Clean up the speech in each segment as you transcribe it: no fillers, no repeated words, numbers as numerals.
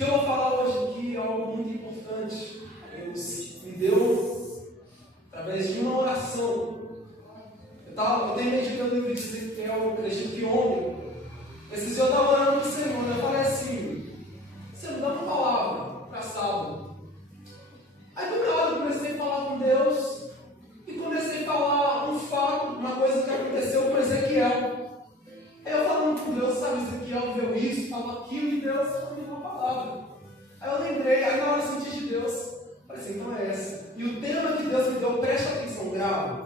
que eu vou falar hoje aqui é algo muito importante. Deus me deu através de uma oração. Eu tenho meditando o livro de Ezequiel, eu acredito que ontem. Esse dia eu estava orando no Senhor, eu falei assim: Senhor, dá uma palavra para sábado. Aí do nada eu comecei a falar com Deus e comecei a falar um fato, uma coisa que aconteceu com Ezequiel. Aí eu falando com Deus, sabe, Ezequiel viu isso, falou aquilo, e Deus me deu uma palavra. Aí eu lembrei, aí na hora eu senti de Deus, falei assim, então é essa. E o tema que Deus me deu, preste atenção, grave: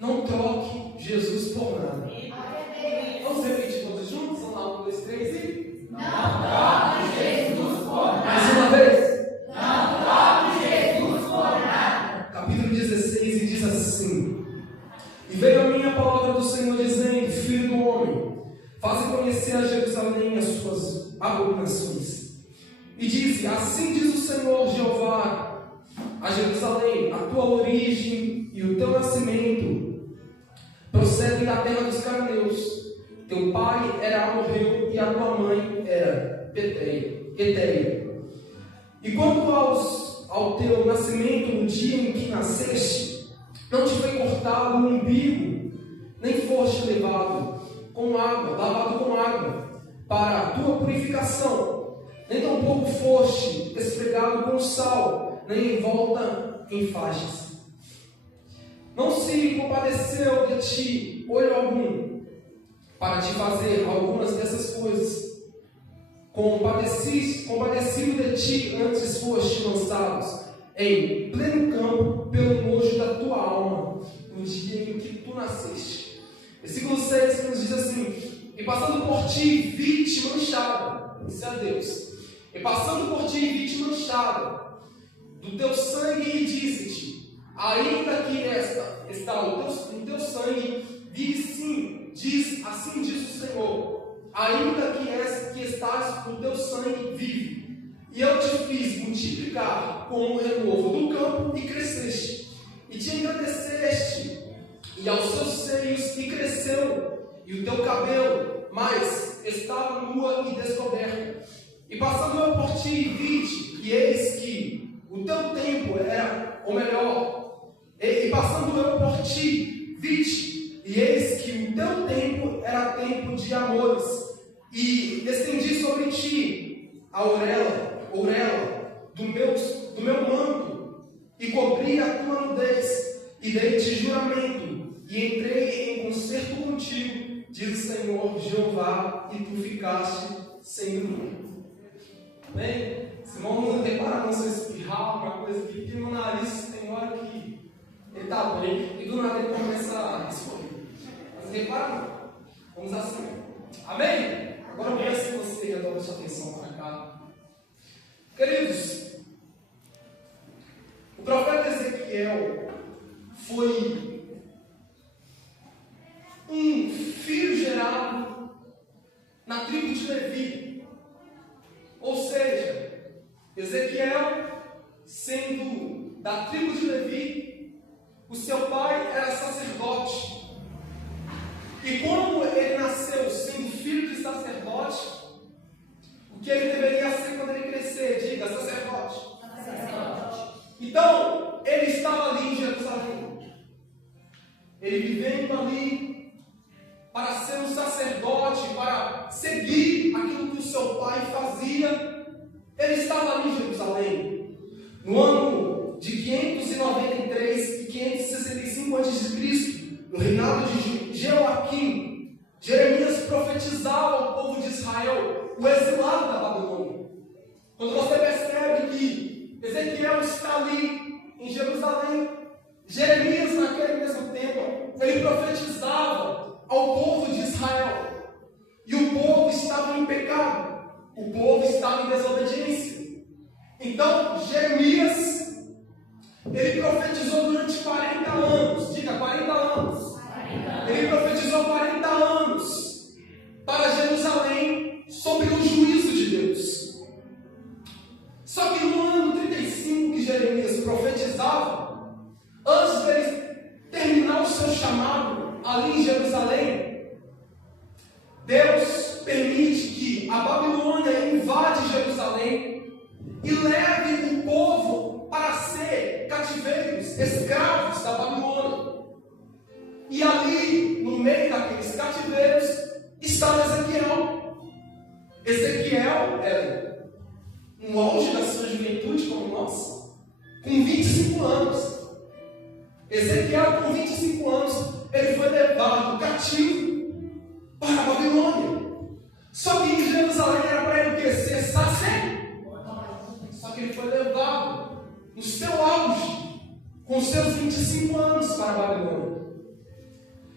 não troque Jesus por nada. Vamos repetir todos juntos? Vamos lá, 1, 2, 3 e... Não troque Jesus por nada. Mais uma vez. Não troque Jesus por nada. Capítulo 16 e diz assim: E veio a minha palavra do Senhor dizendo: Filho do homem, faze conhecer a Jerusalém as suas abominações. E diz: Assim diz o Senhor Jeová a Jerusalém: a tua origem e o teu nascimento procedem da terra dos cananeus. Teu pai era amorreu e a tua mãe era heteia. E quanto ao teu nascimento, no dia em que nasceste, não te foi cortado o umbigo, nem foste lavado com água, para a tua purificação, nem tampouco foste esfregado com sal, nem envolta em faixas. Não se compadeceu de ti olho algum, para te fazer algumas dessas coisas. Compadecido de ti, antes foste lançados em pleno campo pelo nojo da tua alma, no dia em que tu nasceste. Versículo 6 nos diz assim: E passando por ti, vi-te manchada. Isso é Deus. E passando por ti, vi-te manchada do teu sangue, e disse-te: ainda que está o teu sangue, vi sim, assim diz o Senhor, ainda que estás o teu sangue vive, e eu te fiz multiplicar como o renovo do campo, e cresceste, e te engrandeceste, e aos seus seios, e cresceu, e o teu cabelo, mas estava nua e descoberta. E passando eu por ti, vi-te, e eis que o teu tempo era, ou melhor, e passando eu por ti, vi-te, e eis que o teu tempo era tempo de amores, e estendi sobre ti a orelha do meu manto, e cobri a tua nudez, e dei-te juramento, e entrei em concerto contigo, diz o Senhor Jeová, e tu ficaste sem mim. Amém? Esse irmão não repara não se eu espirrar, uma coisa aqui, porque no nariz tem hora que ele está bem, e do nada ele começa a escorrer. Mas repara, vamos assim. Amém? Agora eu peço que você já dê sua atenção para cá. Queridos, o profeta Ezequiel foi um filho gerado na tribo de Levi. Ou seja, Ezequiel, sendo da tribo de Levi, o seu pai era sacerdote. E quando ele nasceu sendo filho de sacerdote, o que ele deveria ser quando ele crescer? Diga, sacerdote. Então, ele estava ali em Jerusalém. Ele vivendo ali para ser um sacerdote, para seguir aquilo que o seu pai fazia. Ele estava ali em Jerusalém. No ano de 593 e 565 a.C., no reinado de Jeoaquim, Jeremias profetizava ao povo de Israel, o exilado da Babilônia. Quando você percebe que Ezequiel está ali em Jerusalém, Jeremias, naquele mesmo tempo, ele profetizava ao povo de Israel. E o povo estava em pecado, o povo estava em desobediência. Então, Jeremias, ele profetizou durante 40 anos. Diga, 40 anos. Ele profetizou 40 anos para Jerusalém sobre o juízo de Deus. Só que no ano 35 que Jeremias profetizava, antes de ele terminar o seu chamado ali em Jerusalém, Deus permite que a Babilônia invade Jerusalém e leve o povo para ser cativeiros, escravos da Babilônia. E ali, no meio daqueles cativeiros, estava Ezequiel. Ezequiel era um auge da sua juventude como nós, com 25 anos. Ezequiel, com 25 anos, ele foi levado cativo para a Babilônia. Só que em Jerusalém era para ele o quê? Ser sacerdote. Só que ele foi levado no seu auge, com seus 25 anos, para a Babilônia.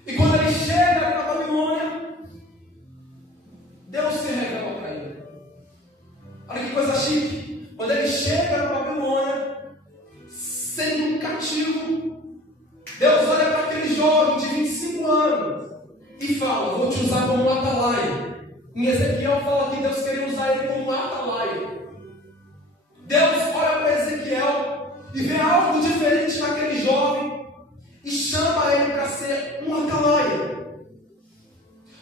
E quando ele chega para a Babilônia, Deus se revela para ele. Olha que coisa chique. Quando ele chega na Babilônia, sendo um cativo, Deus olha para aquele jovem de 25 anos e fala: vou te usar como um atalaia. Em Ezequiel fala que Deus queria usar ele como um atalaia. Deus olha para Ezequiel e vê algo diferente naquele jovem e chama ele para ser um atalaia.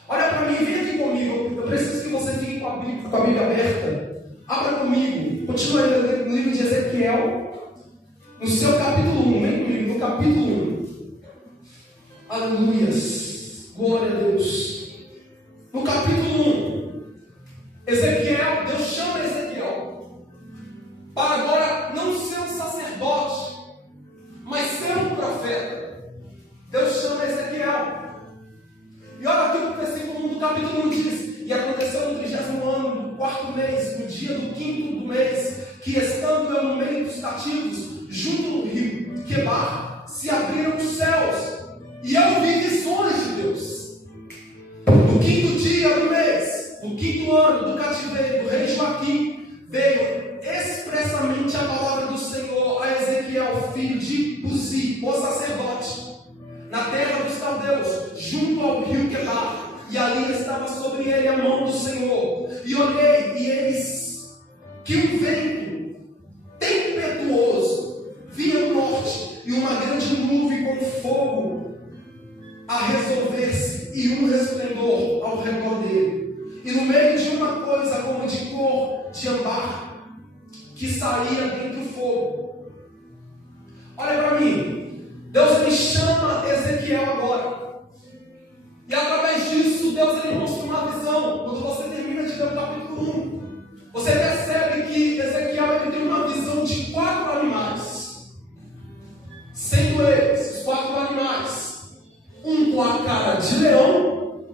Olha para mim, vem aqui comigo. Eu preciso que você fique com a Bíblia aberta. Abra comigo. Continue lendo no livro de Ezequiel, no seu capítulo 1. Vem comigo, no capítulo 1. Aleluias. Glória a Deus. No capítulo 1, Ezequiel, Deus chama Ezequiel para agora não ser um sacerdote, mas ser um profeta. Deus chama Ezequiel. E olha aqui no versículo 1 do capítulo 1 diz: e aconteceu no 30º ano, do 4º mês, no dia do 5º do mês, que estando eu no meio dos cativos, junto no rio Quebar, se abriram os céus, e eu vi visões de Deus. No 5º dia do mês, no 5º ano do cativeiro do rei Joaquim, veio expressamente a palavra do Senhor a Ezequiel, filho de Buzi, o sacerdote, na terra dos caldeus, junto ao rio Quebar. E ali estava sobre ele a mão do Senhor. E olhei, e eis que um vento tempestuoso vinha do norte, e uma grande nuvem com fogo a resolver-se, e um resplendor ao redor dele. E no meio de uma coisa como de cor de ambar, que saía dentro do fogo. Olha para mim, Deus me chama Ezequiel agora. E através disso, Deus ele mostra uma visão. Quando você termina de ler o capítulo 1, você percebe que Ezequiel ele tem uma visão de 4 animais. Sendo eles, os 4 animais, um com a cara de leão,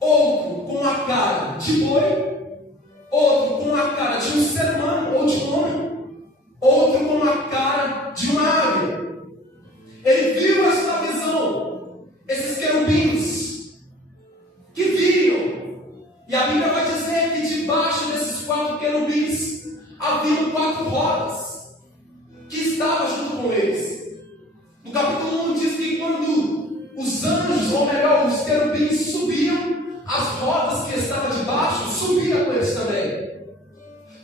outro com a cara de boi, outro com a cara de um ser humano ou de um homem, outro com a cara de uma águia. Ele viu essa visão, esses querubins que viam, e a Bíblia vai dizer que debaixo desses 4 querubins haviam 4 rodas que estavam junto com eles. No capítulo 1 diz que quando os anjos, ou melhor, os querubins subiam, as rodas que estavam debaixo subiam com eles também.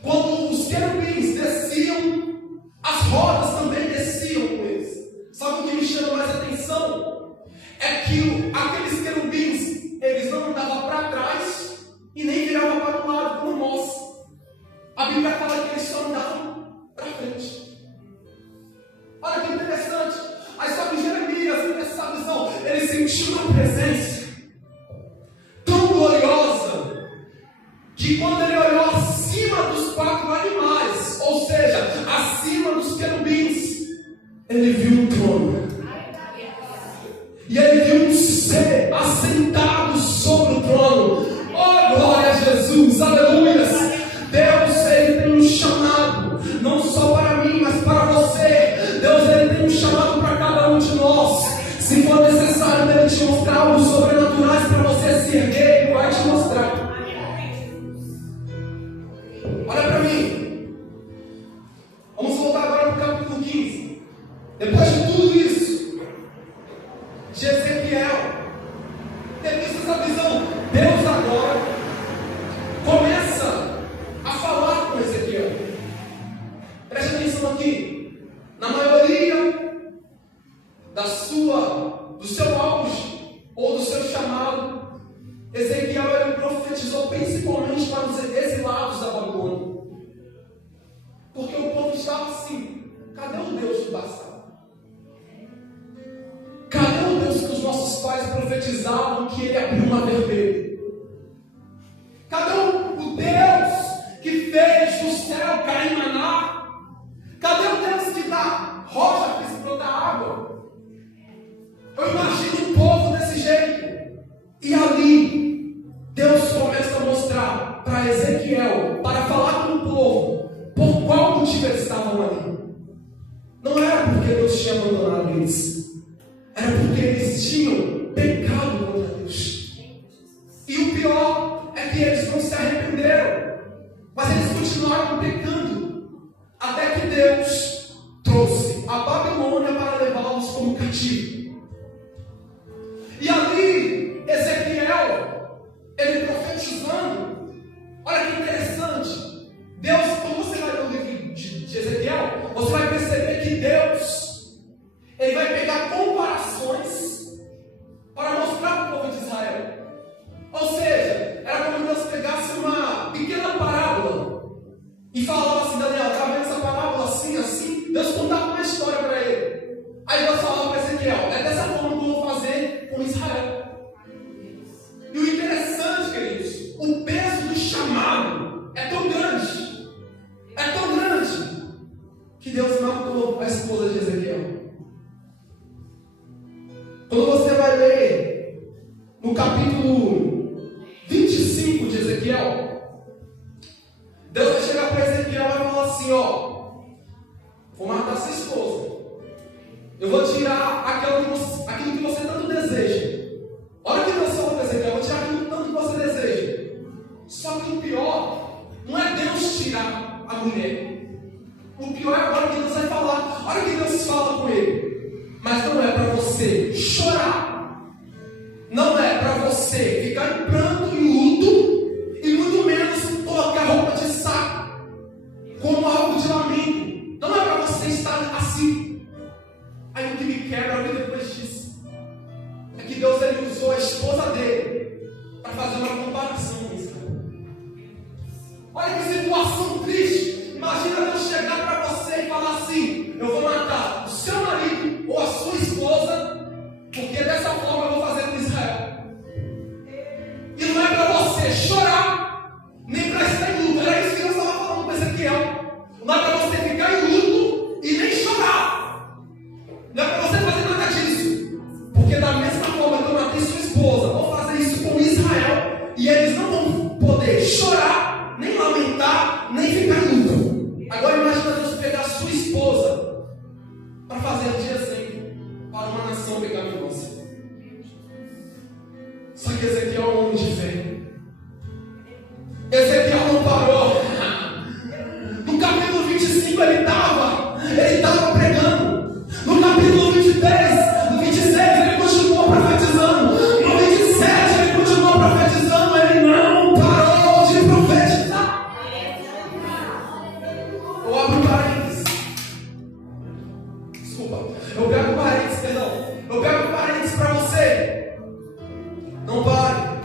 Quando os querubins desciam, as rodas também desciam com eles. Sabe o que me chama mais atenção? É que aqueles querubins, eles não andavam para trás e nem viravam para o lado como nós. A Bíblia fala que eles só andavam para frente. Olha que interessante. Aí só que Jeremias, teve essa visão, ele sentiu uma presença tão gloriosa que quando ele olhou acima dos 4 animais, ou seja, acima dos querubins, ele viu um trono. E ele viu um ser assentado sobre o trono. Oh, glória a Jesus, aleluia. Deus, ele tem um chamado, não só para mim, mas para você. Deus, ele tem um chamado para cada um de nós. Se for necessário ele te mostrar algo sobrenaturais para você se erguer, ele vai te mostrar. Olha para mim. Vamos voltar agora para o capítulo 15. Depois de tudo isso, de Ezequiel ter visto essa visão, Deus agora começa a falar com Ezequiel. Preste atenção aqui. Na maioria do seu auge ou do seu chamado, Ezequiel ele profetizou principalmente para os exilados da Babilônia. profetizavam que ele abriu o mar vermelho? Cadê o Deus que fez do céu cair maná? Cadê o Deus que dá rocha que brota água? Eu imagino um povo desse jeito. E ali, Deus começa a mostrar para Ezequiel, para falar com o povo, por qual motivo eles estavam ali. Não era porque Deus tinha abandonado eles, era porque eles tinham pecado contra Deus. E o pior é que eles não se arrependeram, mas eles continuaram pecando, até que Deus trouxe a Babilônia para levá-los como cativo. E ali, Ezequiel, ele profetizando, olha que interessante, Deus, quando você vai ler o livro de Ezequiel, você vai perceber que Deus, ele vai pegar comparações para mostrar para o povo de Israel. Ou seja, era como Deus pegasse uma pequena parábola e falava assim: Daniel, está vendo essa parábola assim, assim? Deus contava uma história para ele. Aí Deus falava para Ezequiel: é dessa forma que eu vou fazer com Israel. E o interessante, queridos, o peso do chamado é tão grande, que Deus matou a esposa de Ezequiel. Quando você vai ler no capítulo 25 de Ezequiel, Deus vai chegar para Ezequiel e vai falar assim: ó, vou matar sua esposa, eu vou tirar aquilo que você tanto deseja. Olha o que Deus falou para Ezequiel: eu vou tirar aquilo tanto que você deseja. Só que o pior não é Deus tirar a mulher. O pior é agora que Deus vai falar. Olha o que Deus fala com ele: mas não é para você chorar, não é para você ficar em pranto e luto, e muito menos colocar roupa de saco como algo de lamento. Não é para você estar assim. Aí o que me quebra depois disso é que Deus, ele usou a esposa dele para fazer uma comparação com Israel. Olha que situação triste. Imagina Deus chegar para você e falar assim: eu vou matar o seu marido ou a sua esposa, porque dessa forma eu vou fazer com Israel. E não é para você chorar, nem para estar em luto. Era isso que Deus estava falando para Ezequiel. Não é para você ficar em luto e nem chorar. Não é para você fazer nada disso. Porque da mesma forma que eu matei sua esposa, vou fazer isso com Israel. E eles não vão poder chorar, nem lamentar, nem ficar em luto. Agora imagina Deus pegar a sua esposa para fazer de exemplo para uma nação pecaminosa. Só que Ezequiel é um homem de fé. Ezequiel não parou. No capítulo 25 ele estava pregando. No capítulo 23, no 26 ele continuou profetizando. No 27 ele continuou profetizando. Ele não parou de profetizar. Eu abro parênteses. Desculpa. Eu pego parênteses para você. Não pare.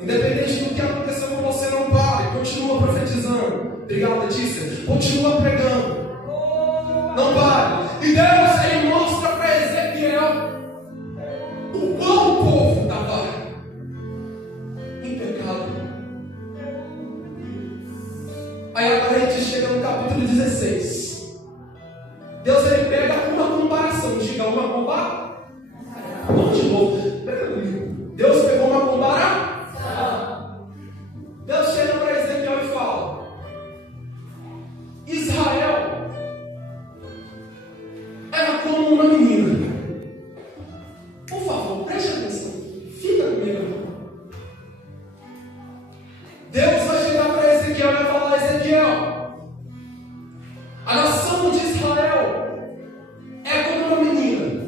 Independente do que aconteceu com você, não pare. Continua profetizando. Obrigado, Letícia. Continua pregando. Não pare. E Deus, ele mostra para Ezequiel o quão o povo estava em pecado. Aí agora a gente chega no capítulo 16. Deus, ele pega uma comparação. Diga uma comparação. Vamos de novo. Deus pegou uma comparação. Deus chega para Ezequiel e fala: Israel era como uma menina. Por favor, preste atenção. Fica comigo. Deus vai chegar para Ezequiel e vai falar: Ezequiel, a nação de Israel é como uma menina.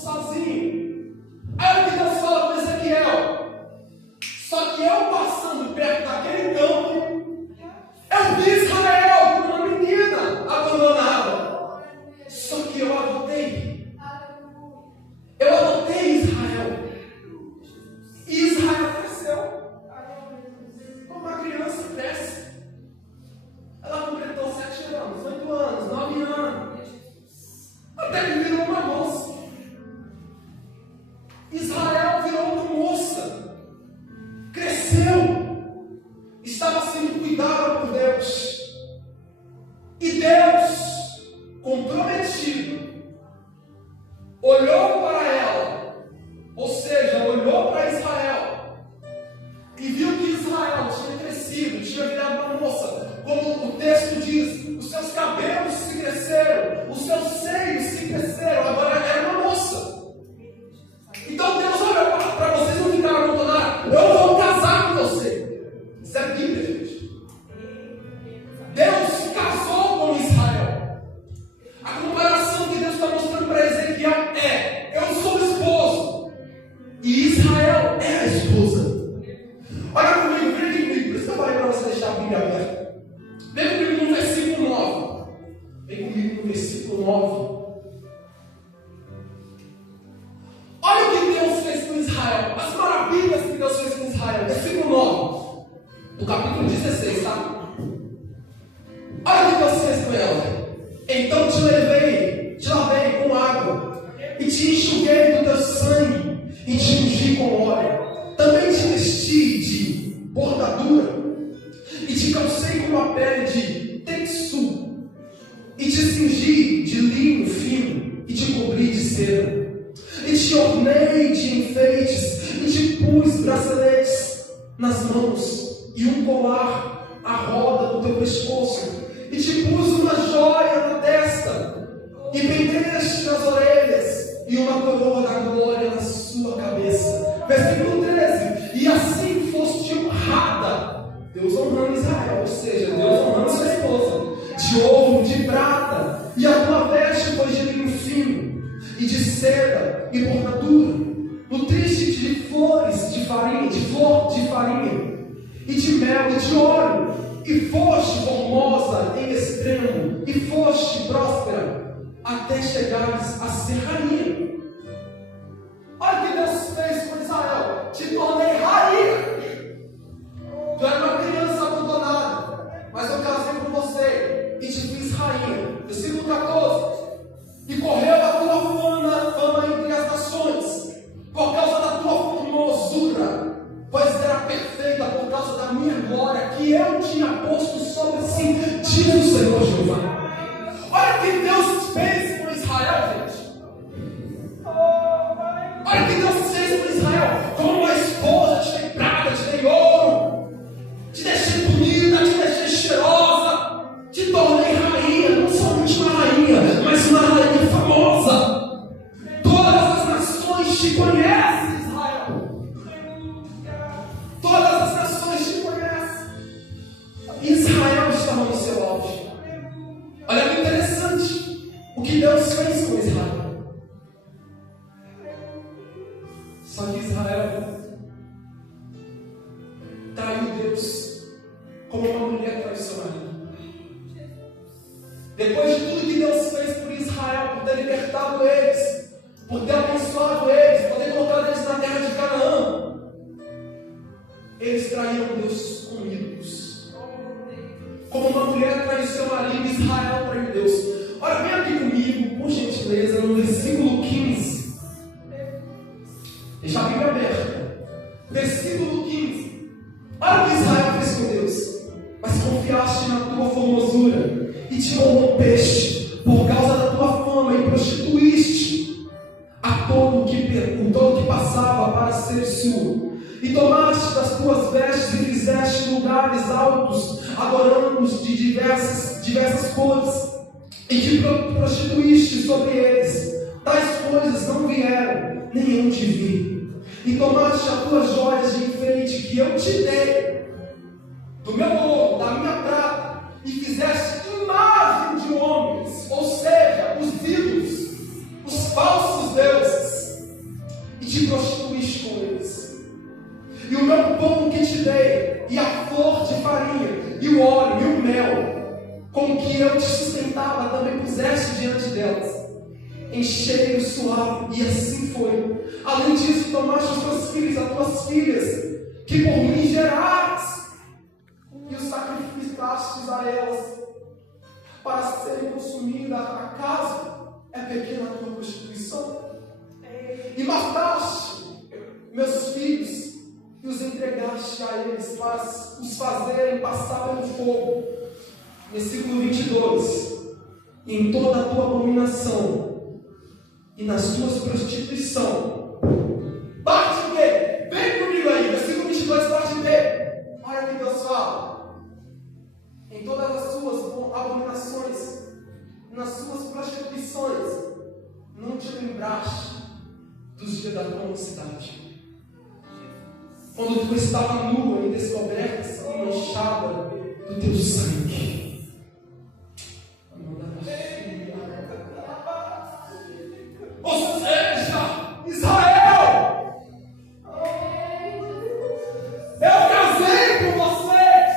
sozinho. Aí o que Deus fala para Ezequiel? Só que eu passando perto daquele campo, eu vi Israel como uma menina abandonada. Só que eu adotei. Eu adotei Israel. E Israel cresceu. Como uma criança cresce. Ela completou 7 anos, 8 anos, 9 anos. Até que virou uma moça. Israel virou uma moça. Cresceu. Estava sendo cuidada por Deus. E Deus, comprometido, olhou para ela. Ou seja, olhou para Israel. E viu que Israel tinha crescido, tinha virado uma moça. Como o texto diz, os seus cabelos se cresceram, os seus seios se cresceram, agora era uma moça. Então Deus olha para vocês não ficaram abandonados. Eu vou casar com você. Isso é Bíblia, gente. Deus casou com Israel. A comparação que Deus está mostrando para Ezequiel é: eu sou o esposo e Israel é a esposa. Olha comigo, vem aqui comigo. Por isso que eu falei para você deixar a Bíblia aberta. Vem comigo no versículo 9. Vem comigo no versículo 9. Olha o que Deus fez com Israel. As maravilhas que Deus fez com Israel. Versículo 9. Do capítulo 16, tá? Olha o que Deus fez com ela. Então te lavei com água, e te enxuguei do teu sangue, e te ungi com óleo. Também te vesti de bordadura, e te calcei com uma pele de teixu, e te cingi de linho fino, e te cobri de seda, e te ornei de enfeites, e te pus braceletes nas mãos, e um colar à roda do teu pescoço, e te pus uma joia na testa, e pendeste nas orelhas, e uma coroa da glória na sua cabeça. Versículo 13. E assim foste honrada. Deus honrando Israel, ou seja, Deus honrando sua esposa, de ouro, de prata, e a tua veste foi de linho fino, e de seda, e bordadura, nutriste de flores de farinha, de flor de farinha, e de mel, e de óleo, e foste formosa em extremo, e foste próspera, até chegares a ser rainha. Olha o que Deus fez com Israel: te tornei rainha. Tu era uma criança abandonada, mas eu casei com você e te fiz rainha. Versículo 14. E correu a tua fama entre as nações, por causa da tua formosura, pois era perfeita por causa da minha glória, que eu tinha posto sobre si, diz o Senhor Jeová. Olha o que Deus fez com Israel, gente. Olha o que Deus fez com Israel. Como uma esposa, te dei prata, te dei ouro, te deixei bonita, te deixei cheirosa, te tornei rainha, não somente uma rainha, mas uma rainha famosa. Todas as nações te conhecem, Israel. Todas as nações te conhecem. Israel estava no seu auge. Olha que interessante o que Deus fez com Israel. Só que Israel traiu Deus como uma mulher trai seu marido. Depois de tudo que Deus fez por Israel, por ter libertado eles, por ter abençoado eles, por ter colocado eles na terra de Canaã, eles traíram Deus com ídolos. Como uma mulher trai seu marido, Israel traiu Deus. Olha, vem aqui comigo, por gentileza, no versículo 15. Deixa a Bíblia aberta. Versículo 15. Olha o que Israel fez com Deus. Mas confiaste na tua formosura e te corrompeste por causa da tua fama e prostituíste a todo que passava para ser sua. E tomaste das tuas vestes e fizeste lugares altos, adorando-os de diversas cores, e te prostituíste sobre eles. Tais coisas não vieram, nem eu te vi. E tomaste as tuas joias de enfeite que eu te dei, do meu ouro, da minha prata, e fizeste imagem de homens, ou seja, os ídolos, os falsos deuses. te prostituíste com eles. E o meu pão que te dei, e a flor de farinha, e o óleo, e o mel, com que eu te sustentava, também puseste diante delas, em cheiro suave, e assim foi. Além disso, tomaste os teus filhos, as tuas filhas, que por mim geraste, e os sacrificastes a elas, para serem consumidas. Acaso é pequena a tua prostituição? E mataste meus filhos, e os entregaste a eles, para os fazerem passar pelo fogo. Versículo 22. E em toda a tua abominação, e nas tuas prostituição, parte B, vem comigo aí, versículo 22, parte B. Olha o que Deus fala. Em todas as suas abominações, nas suas prostituições, não te lembraste dos dias da tua mocidade, quando tu estava nua e descoberta e manchada do teu sangue. Ou seja, Israel, eu casei com vocês,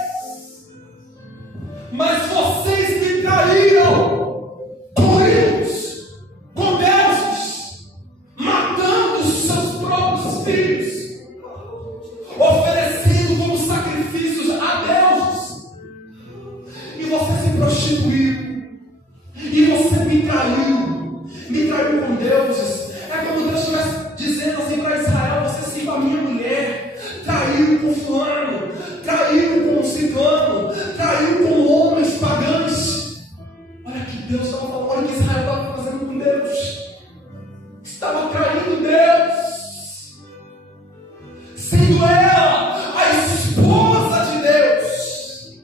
mas vocês me traíram com ídolos, com deuses, matando os seus próprios filhos, oferecendo como sacrifícios a deuses, e você se prostituiu, e você me traiu com deuses. É como Deus estivesse dizendo assim para Israel: você sirva a minha mulher, traiu com fulano, traiu com ciclano, traiu com homens pagãos. Olha que Deus estava falando, olha o que Israel estava fazendo com Deus. Estava traindo Deus, sendo ela a esposa de Deus,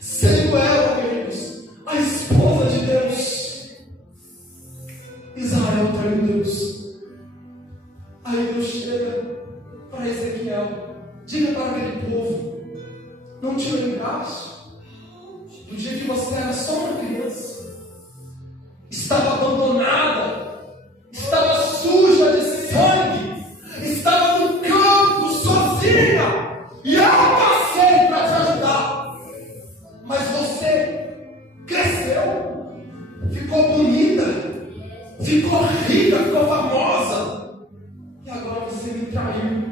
sendo ela, queridos, a esposa de Deus. Israel traiu Deus. Aí Deus chega para Ezequiel: diga para aquele povo, não te lembraste do dia que você era só uma criança, estava abandonada, estava suja de sangue, estava no campo sozinha, e eu passei para te ajudar, mas você cresceu, ficou bonita, ficou rica, ficou famosa, e agora você me traiu,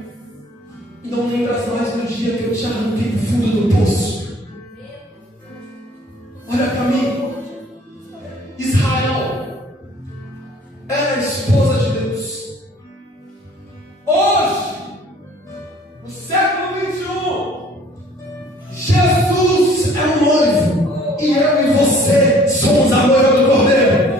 e não lembras mais do dia que eu te arranquei do fundo do poço. Olha para mim, Israel era a esposa de Deus. Hoje, no século 21, Jesus é o noivo, e eu e você somos a noiva do Cordeiro.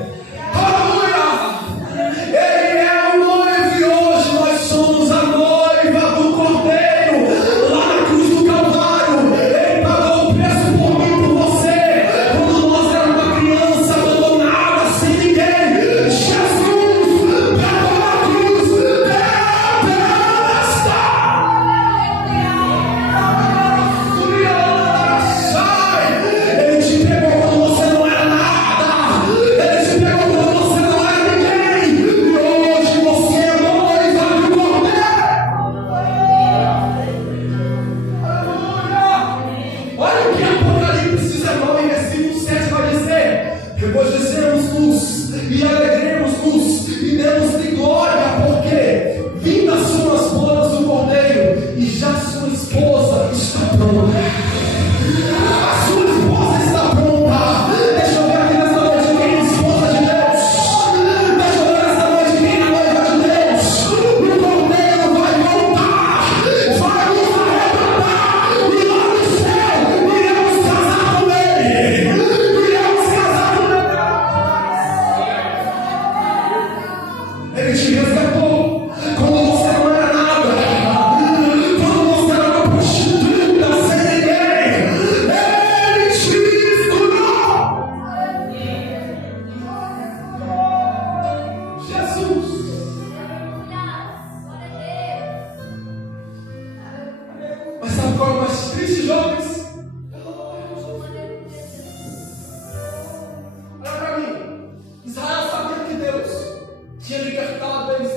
tinha libertado eles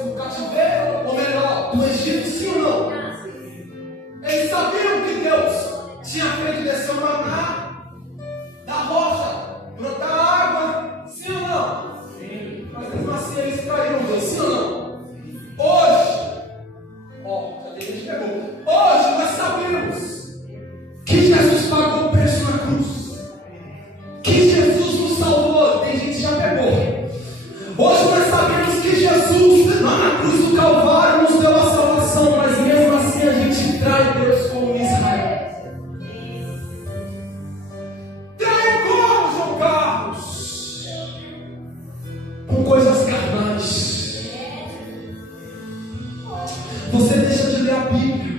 assim eles traíram Deus, sim ou não? Hoje, já tem gente que pegou. Hoje nós sabemos que Jesus pagou o preço na cruz, que Jesus nos salvou. Tem gente que já pegou. Hoje nós sabemos que Jesus, lá na cruz do Calvário, nos deu a salvação, mas mesmo assim a gente trai Deus como Israel. Trai como, João Carlos? Com coisas carnais. Você deixa de ler a Bíblia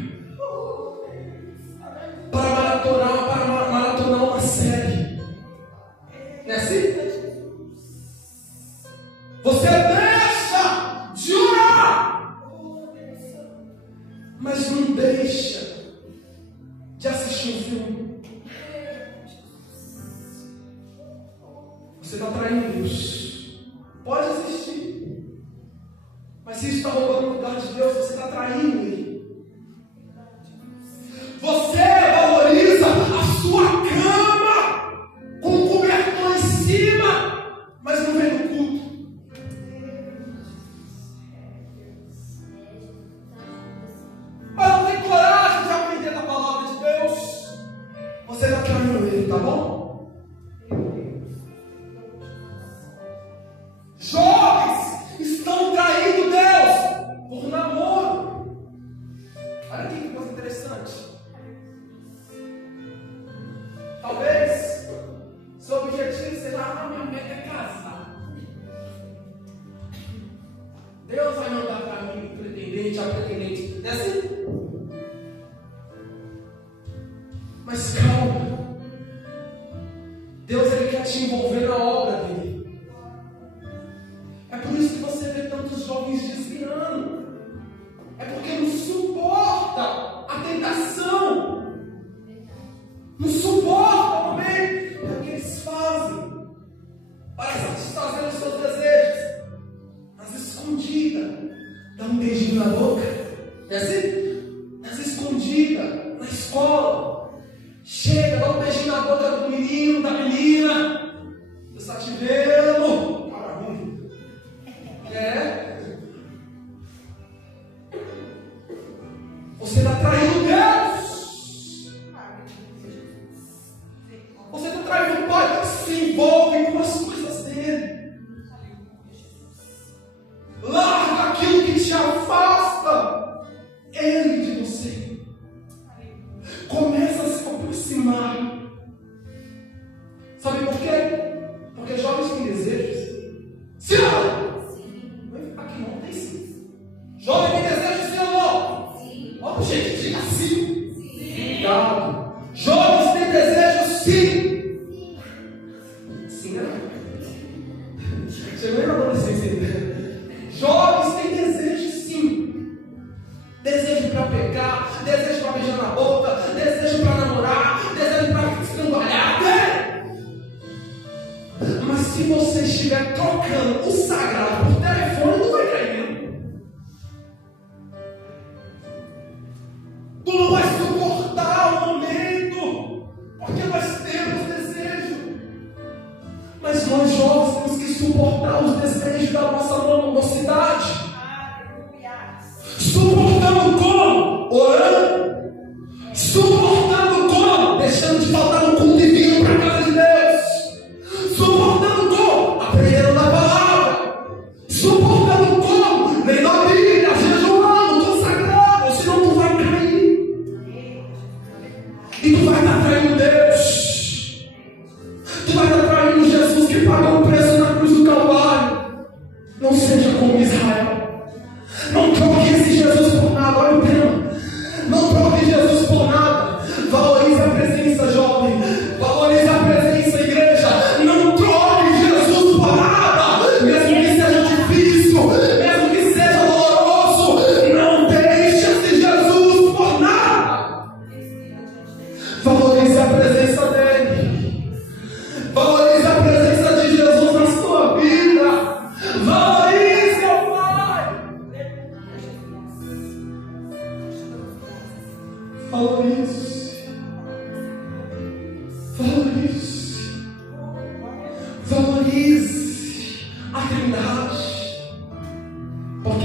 para maratonar uma série. Não é assim? Você deixa de orar, mas não deixa de assistir um filme. Você está traindo Deus. Pode assistir, mas se isso está roubando o lugar de Deus, você está traindo Ele. Você valoriza a sua cama com um cobertor em cima, mas não vem no culto. Mas não tem coragem de aprender da palavra de Deus. Você está traindo Ele, tá bom? Jovens estão traindo Deus por namoro. Olha aqui que coisa interessante. Talvez seu objetivo seja: minha meta é casar. Deus vai mandar para mim o pretendente, a pretendente. Não é assim? Mas calma. Deus, Ele quer te envolver na obra dele. É por isso que você vê tantos jovens desviando. É porque não suporta a tentação. Não suporta o momento que eles fazem para satisfazer os seus desejos. Nas escondidas, dá um beijinho na boca. É assim? Nas escondidas, na escola. Chega, dá um beijinho na boca do menino, da menina. Você está te vendo? Cara ruim. Você está traindo Deus. Você está traindo o Pai que se envolve com as coisas dele. Larga aquilo que te afasta Ele de você. Começa a se aproximar. Sabe por quê? Porque jovens têm desejos. Sim ou não? Aqui não tem sim. Jovem tem desejos, sim ou não? Sim. Ó, gente, diga sim. Obrigado. Jovens têm desejos, sim. Sim, né? Chegou aí na adolescência. Jovens têm desejos, sim. Desejo para pecar, desejo para beijar na boca, desejo para namorar, desejo para escangalhar. Mas se você estiver trocando o sagrado por telefone, não vai cair mesmo. Tu não vai suportar o momento, porque nós temos desejo. Mas nós jovens temos que suportar os desejos da nossa mocidade. Suportando como? Orando. Suportando como? Deixando de faltar no culto e vindo para a casa de Deus. Suportando como? Aprendendo da palavra. Suportando como? Lendo a Bíblia, jejuando, consagrando. Senão tu vai cair. E tu vai estar traindo Deus. Tu vai estar traindo Jesus que pagou o preço na cruz do Calvário. Não seja como Israel. Não troque esse Jesus por nada. Olha o tema. Não troque Jesus por nada. Valorize a presença, jovem. Valorize a presença, igreja. Não troque Jesus por nada. Mesmo que seja difícil, mesmo que seja doloroso, não deixe esse Jesus por nada. Valorize a presença dele. Valorize a presença de Jesus na sua vida. Valorize, meu Pai. Valorize.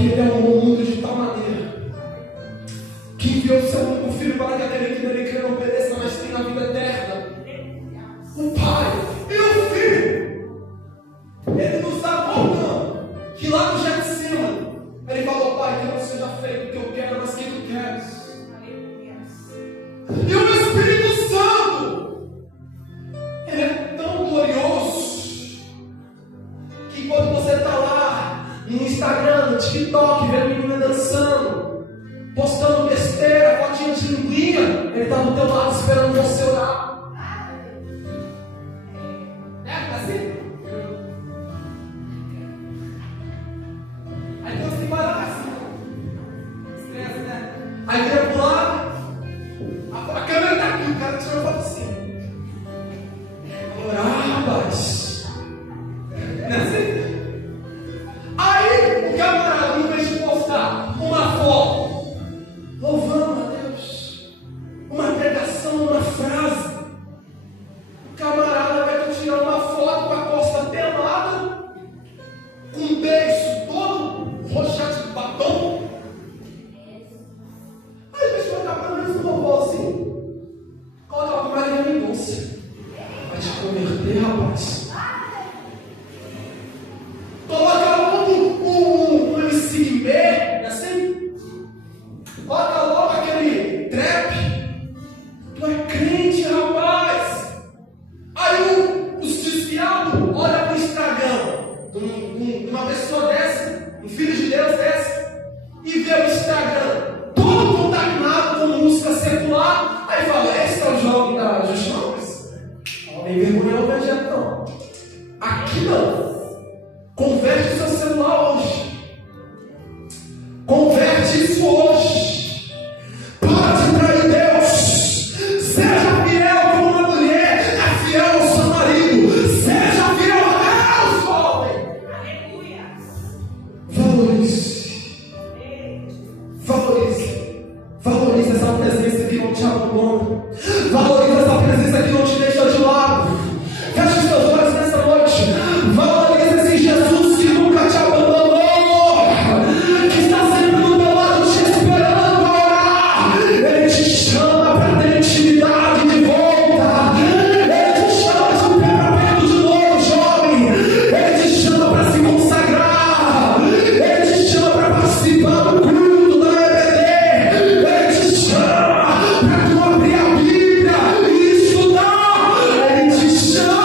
Porque Ele amou o mundo de tal maneira que enviou o seu único filho para que aquele que nele crê não pereça, mas tenha a vida eterna. O Pai e o Filho, Ele nos amou tanto que lá no Getsemane Ele falou: Pai, que não seja feito o que eu quero, mas que tu queres. E o Espírito Santo, Ele é tão glorioso que quando você está lá no Instagram, no TikTok, vendo menina dançando, postando besteira, fotinha de linguinha, Ele está do teu lado esperando você orar. É assim? Aí você tem que parar assim. Estresse, né? Aí vira pro lado, a câmera tá aqui, o cara tirou foto assim. Orar, rapaz. Não é assim? Aí o camarada, em vez de postar uma foto louvando a Deus, uma pregação, uma frase, o camarada vai tirar uma foto com a costa pelada, com um beijo todo roxado de batom. Aí a pessoa está para mim e falou assim: coloca uma Maria Mendonça. Vai te converter, rapaz. Coloca um MC Guimê, assim. Coloca logo aquele trap. Tu é crente, rapaz. Aí os desviados olham para o Instagram de uma pessoa dessa, um filho de Deus dessa, e vê o Instagram todo contaminado com música secular. Aí fala: esse é o jovem da Justus. Não tem vergonha no evangelho, não. Aqui não. Converte seu celular hoje. Converte isso hoje. Para de trair Deus. Seja fiel como uma mulher é fiel ao seu marido. Seja fiel a Deus, jovem. Aleluia. Valorize. Valorize. Valorize essa presença que não te abandona. Valorize essa presença que não te deixa de lado. Feche os teus olhos nessa noite. Valorize esse Jesus que nunca te abandonou, que está sempre do teu lado te esperando para orar. Ele te chama para ter intimidade de volta. Ele te chama de pé para perto de novo, jovem. Ele te chama para se consagrar. Ele te chama para participar do culto da EBD. Ele te chama para tu abrir a Bíblia e estudar. Ele te chama.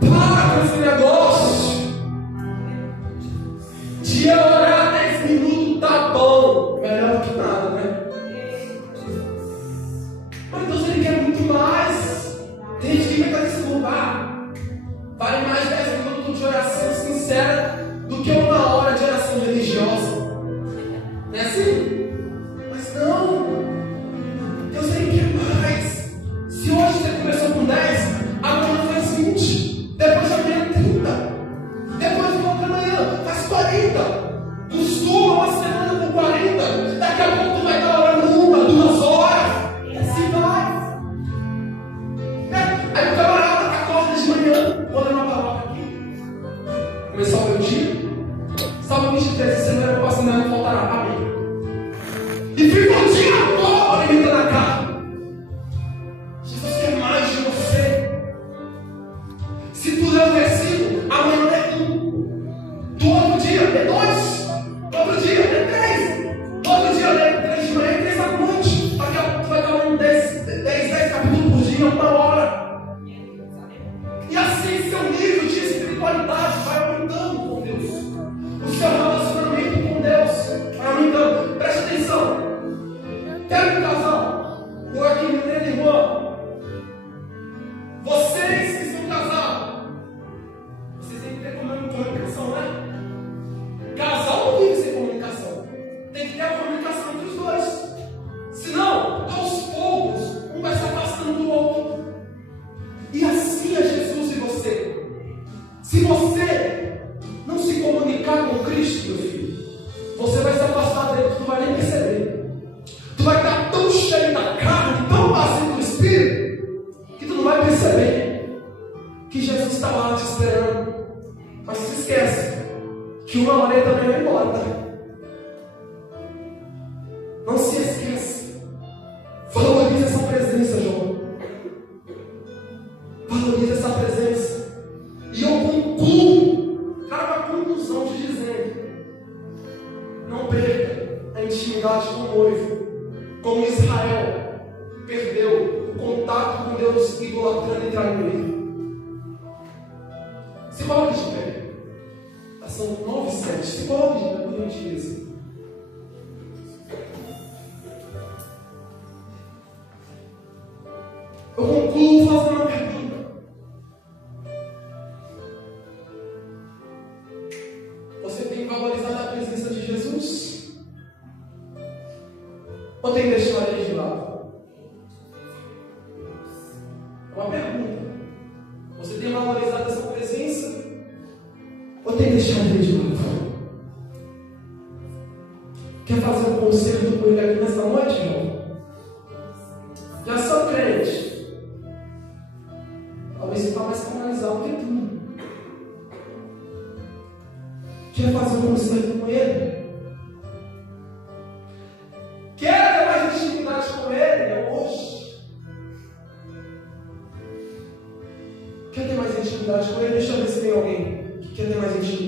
Para com esse negócio de orar 10 minutos, tá bom. Melhor que nada, né? Mas Deus, Ele quer muito mais. Tem gente que fica nesse lugar. Vale mais 10 minutos de oração sincera do que 1 hora de oração religiosa. Não é assim? Mas não. Deus, Ele quer mais. Se hoje você começou com 10, amanhã faz 20. Depois de amanhã 30. Depois de outra manhã faz 40. Costuma uma semana com 40. Daqui a pouco tu vai estar orando 1, 2 horas. E assim vai. Aí o camarada acorda de manhã, vou ler uma palavra aqui. Começar o meu dia. Salmo 23, se não era para passar, não faltará. Amém. E fica o dia todo alimentando a carne. Jesus quer mais de você. Se tu ler o versículo, amanhã é 1. Do outro dia é 2. Do outro dia é 3. Do outro dia é 3 de manhã e 3 da noite. Daqui a pouco tu vai estar lendo 10 capítulos por dia, 1 hora. E assim seu nível de espiritualidade vai aumentando com Deus. O seu relacionamento com Deus vai aumentando. Preste atenção. Quero um casal. Vou aqui, menina e irmã. Vocês que são casados, vocês têm que ter comunicação, né? Casal não vive sem comunicação. Tem que ter a comunicação entre os dois. Senão, aos poucos, um vai se afastando do outro. E assim é Jesus e você. Se você não se comunicar com Cristo, meu filho, você vai se afastar dele, tu não vai nem perceber. Tu vai estar tão cheio da carne, tão vazio do Espírito, que tu não vai perceber. que Jesus está lá te esperando. Mas se esquece que uma hora ele também vai embora, tá? Não se esquece. Valorize essa presença, João. Valorize essa presença. E eu concluo, trago a conclusão te dizendo: não perca a intimidade com o noivo, como Israel perdeu o contato com Deus, idolatrando e traindo ele. Se coloque de pé. São 9:07. Se coloque de pé, por gentileza. Eu concluo fazendo uma pergunta. Você tem valorizado a presença de Jesus? Ou tem deixado ele de lado? É uma pergunta. Você tem valorizado essa presença? Ou tem deixado ele de lado? Quer fazer um concerto com ele aqui nessa noite, irmão? Já sou crente. Talvez você está mais canalizado que tudo. Quer fazer um concerto com ele? Quer ter mais intimidade com ele? É hoje. Quer ter mais intimidade com ele? Deixa eu ver se tem alguém.